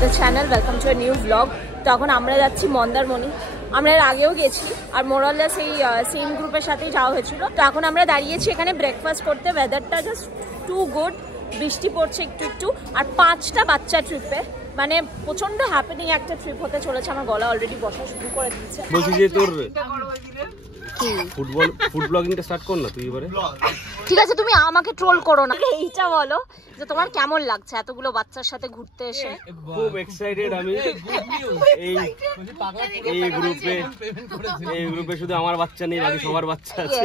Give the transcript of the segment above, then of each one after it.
The channel, welcome to a new blog. তো এখন আমরা যাচ্ছি মন্দারমণি। আমরা এর আগেও গেছি আর মোরাললেস এই সেম গ্রুপের সাথেই যাওয়া হয়েছিল। তো এখন আমরা দাঁড়িয়েছি এখানে ব্রেকফাস্ট করতে। ওয়েদারটা জাস্ট টু গুড, বৃষ্টি পড়ছে একটু একটু, আর 5টা বাচ্চা ট্রিপে, মানে প্রচন্ড হ্যাপেনিং একটা ট্রিপ হতে চলেছে। আমার গলা অলরেডি বসা শুরু করে দিচ্ছে। বলছি যে তোর ফুড ব্লগিংটা স্টার্ট কর না তুই এবারে। ঠিক আছে, তুমি আমাকে ট্রোল করো না। এইটা বলো যে তোমার কেমন লাগছে এতগুলো বাচ্চার সাথে ঘুরতে এসে? খুব এক্সাইটেড আমি। এই গ্রুপে শুধু আমার বাচ্চা নেই, বাকি সবার বাচ্চা আছে।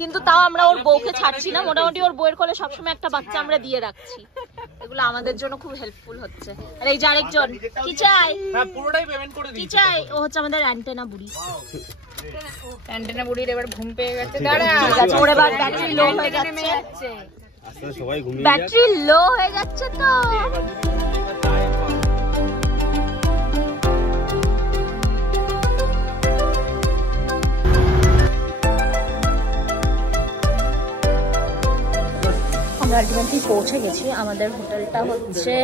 কিন্তু তাও আমরা ওর বউকে ছাড়ছি না। মোটামুটি ওর বউয়ের কোলে সবসময় একটা বাচ্চা আমরা দিয়ে রাখছি। এগুলো আমাদের জন্য খুব হেল্পফুল হচ্ছে। আর এই যে আরেকজন, কি চাই? হ্যাঁ, পুরোটাই পেমেন্ট করে দিই। কি চাই? ও হচ্ছে আমাদের অ্যান্টেনা বুড়ি। অ্যান্টেনা বুড়ির এবার ঘুম পেয়ে গেছে। দাঁড়া, ওর এবার ব্যাটারি লো হয়ে যাচ্ছে। আসলে সবাই ঘুমিয়ে ব্যাটারি লো হয়ে যাচ্ছে তো। আমরা আলটিমেটলি পৌঁছে গেছি। আমাদের হোটেলটা হচ্ছে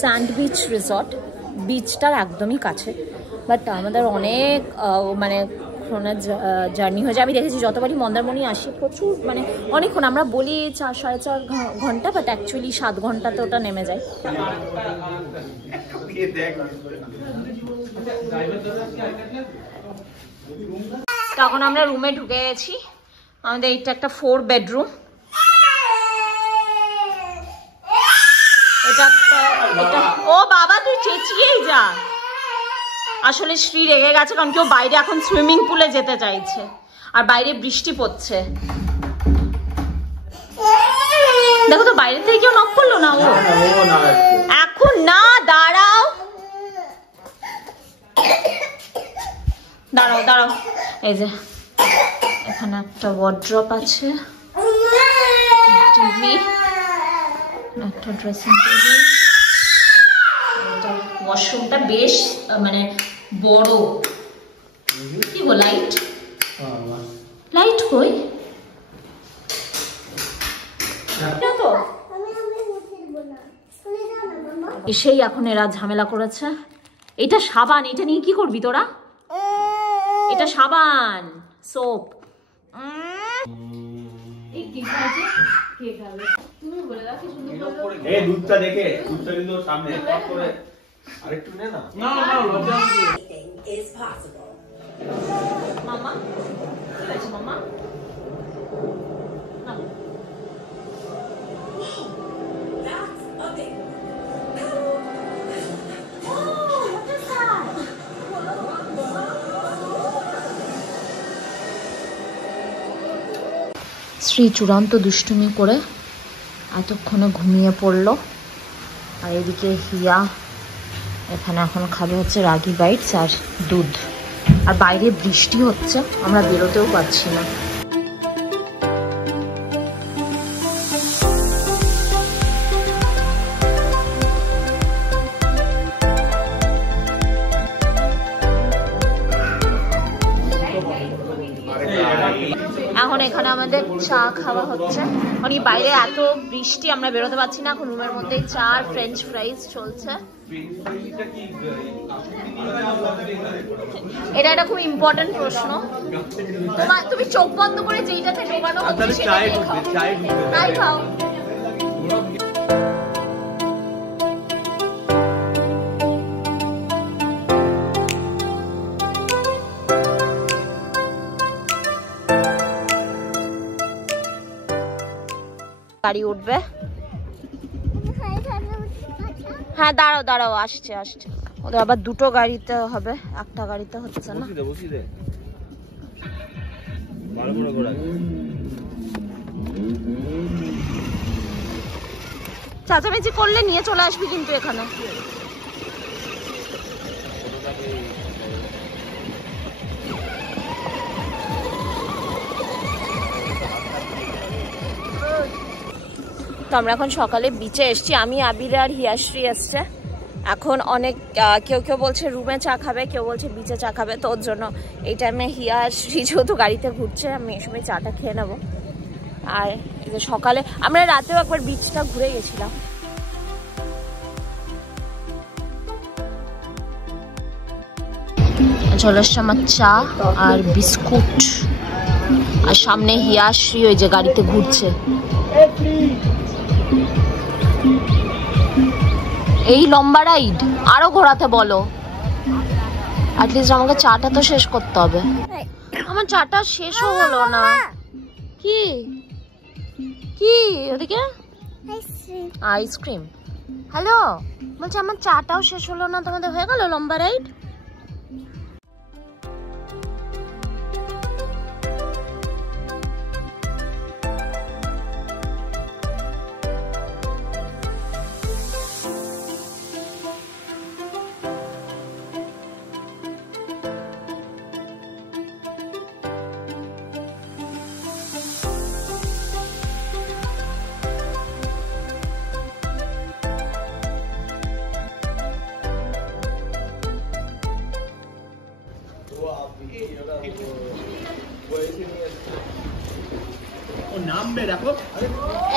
স্যান্ড বিচ রিসর্ট। বিচটার একদমই কাছে, বাট আমাদের অনেক মানে জার্নি হয়ে যায়। আমি দেখেছি যতবারই মন্দারমণি আসি প্রচুর, মানে অনেকক্ষণ, আমরা বলি 4-4.5 ঘন্টা, বাট অ্যাকচুয়ালি 7 ঘন্টাতে ওটা নেমে যায়। তখন আমরা রুমে ঢুকে গেছি। আমাদের এইটা একটা 4 বেডরুম। এটা ও বাবা, তুই চেঁচিয়েই যা। আসলে শ্রী রেগে গেছে কারণ কেউ বাইরে এখন সুইমিং পুলে যেতে চাইছে আর বাইরে বৃষ্টি পড়ছে। দেখো তো বাইরে থেকে কেউ নক করলো না। ও এখন না, দাঁড়াও দাঁড়াও দাঁড়াও। এই যে এখানে একটা ওয়ার্ড্রপ আছে, টিভি, একটা ড্রেসিং টেবিল। ওয়াশরুমটা বেশ মানে বড়। কি গো, লাইট লাইট কই? এসেই এখন এরা ঝামেলা করেছে। এটা সাবান, এটা নিয়ে কি করবি তোরা? এটা সাবান, সোপ। দুধটা দেখে, দুধটা কিন্তু সামনে করে আরেকটু নে না। না না, লজ্জা নেই। মামা কি হয়েছে? মামা শ্রী চূড়ান্ত দুষ্টুমি করে এতক্ষণে ঘুমিয়ে পড়লো। আর এদিকে হিয়া এখানে এখন খাবে হচ্ছে রাগি বাইটস আর দুধ। আর বাইরে বৃষ্টি হচ্ছে, আমরা বেরোতেও পারছি না। এখন এখানে আমাদের চা খাওয়া হচ্ছে। মানে বাইরে এত বৃষ্টি, আমরা বেরোতে পারছি না। এখন রুমের মধ্যেই চা আর ফ্রেঞ্চ ফ্রাইজ চলছে। এটা একটা খুব ইম্পর্টেন্ট প্রশ্ন। তুমি চোখ বন্ধ করে যেইটাতে ডোবানো হচ্ছে সেটাই খাও। গাড়ি উঠবে। হ্যাঁ দাঁড়াও দাঁড়াও, আসছে আসছে। ওদের আবার দুটো গাড়িতে হবে, একটা গাড়িতে হচ্ছে না। চাচামেচি করলে নিয়ে চলে আসবি কিন্তু এখানে। তো আমরা এখন সকালে বিচে এসছি। আমি, আবির আর হিয়াশ্রী এসছে। এখন অনেক কেউ কেউ বলছে রুমে চা খাবে, কেউ বলছে বিচে চা খাবে। তো ওর জন্য এই টাইমে হিয়াশ্রী যেহেতু গাড়িতে ঘুরছে, আমি এই সময় চাটা খেয়ে নেবো। আর সকালে আমরা রাতেও একবার বিচটা ঘুরে গেছিলাম। চলে আসছে আমার চা আর বিস্কুট, আর সামনে হিয়াশ্রী ওই যে গাড়িতে ঘুরছে। এই লম্বা রাইড আরো ঘোরাতে বলো, অ্যাটলিস্ট আমাকে চাটা তো শেষ করতে হবে। আমার চাটা শেষও হলো না। কি কি ওদিকে আইসক্রিম? হ্যালো, বলছি আমার চাটাও শেষ হলো না, তোমাদের হয়ে গেল লম্বা রাইড?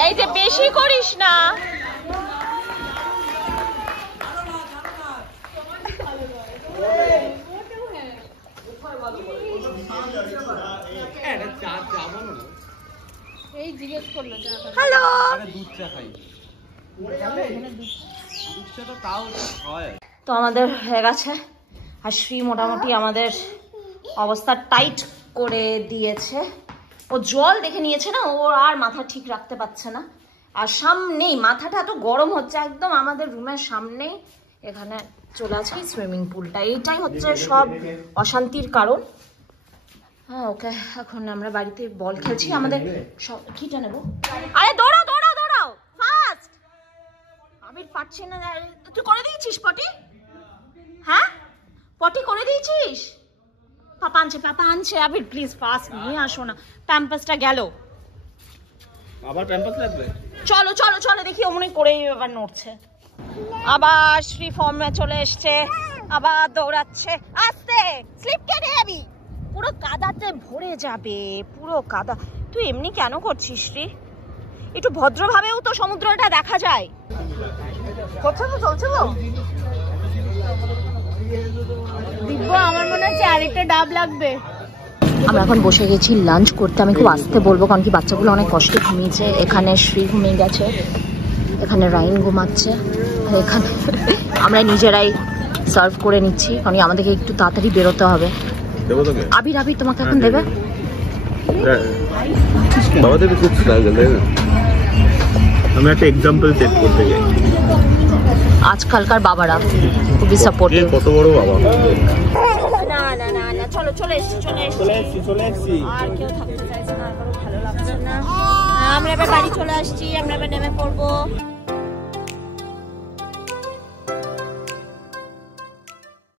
এই যে বেশি করিস না। এই জিজ্ঞেস করলো হ্যালো, দুধ চা খাই। দুধ চা তো তাও হয়। তো আমাদের হয়ে গেছে, আর শ্রী মোটামুটি আমাদের অবস্থা টাইট করে দিয়েছে। ও জল দেখে নিয়েছে না, ও আর মাথা ঠিক রাখতে পারছে না। আর সামনেই মাথাটা এত গরম হচ্ছে, একদম আমাদের রুমের সামনেই এখানে চলে আছে সুইমিং পুলটা। এইটাই হচ্ছে সব অশান্তির কারণ। হ্যাঁ, ওকে এখন আমরা বাড়িতে বল খেলছি। আমাদের সব কিটা নেবো? আরে দৌড়াও দৌড়াও দৌড়াও ফাস্ট। আমি পারছি না। তুই করে দিয়েছিস পটি? হ্যাঁ, পটি করে দিয়েছিস? পাপা আনছে। আবির প্লিজ ফাস্ট নিয়ে আসো না, প্যাম্পাসটা গেল। আবার প্যাম্পাস লাগবে? চলো চলো চলো, দেখি অমনি করেই আবার নড়ছে। আবার শ্রী ফর্মে চলে এসছে, আবার দৌড়াচ্ছে। আস্তে, স্লিপ কেটে যাবি, পুরো কাদাতে ভরে যাবে, পুরো কাদা। তুই এমনি কেন করছিস শ্রী? একটু ভদ্রভাবেও তো সমুদ্রটা দেখা যায়। চলছে তো দিব্য, আমার মনে হচ্ছে আরেকটা ডাব লাগবে। আমরা এখন বসে গেছি লাঞ্চ করতে। আমি খুব আস্তে বলবো, কারণ কি বাচ্চাগুলো অনেক কষ্টে ঘুমিয়েছে। এখানে শ্রী ঘুমিয়ে গেছে, এখানে রাইন ঘুমাচ্ছে, এখানে আমরা নিজেরাই সার্ভ করে নিচ্ছি, কারণ আমাদেরকে একটু তাড়াতাড়ি বেরোতে হবে। আবির আবির তোমাকে এখন দেবে? আমি একটা এক্সাম্পল সেট করতে চাই। আজকালকার বাবারা খুবই সাপোর্টিভ। কত বড় বাবা! না না না না, চলো চলে এসছি। আর কেউ থাকতে চাইছে না, আর কারো ভালো লাগছে না। আমরা এবার বাড়ি চলে আসছি, আমরা এবার নেমে পড়বো।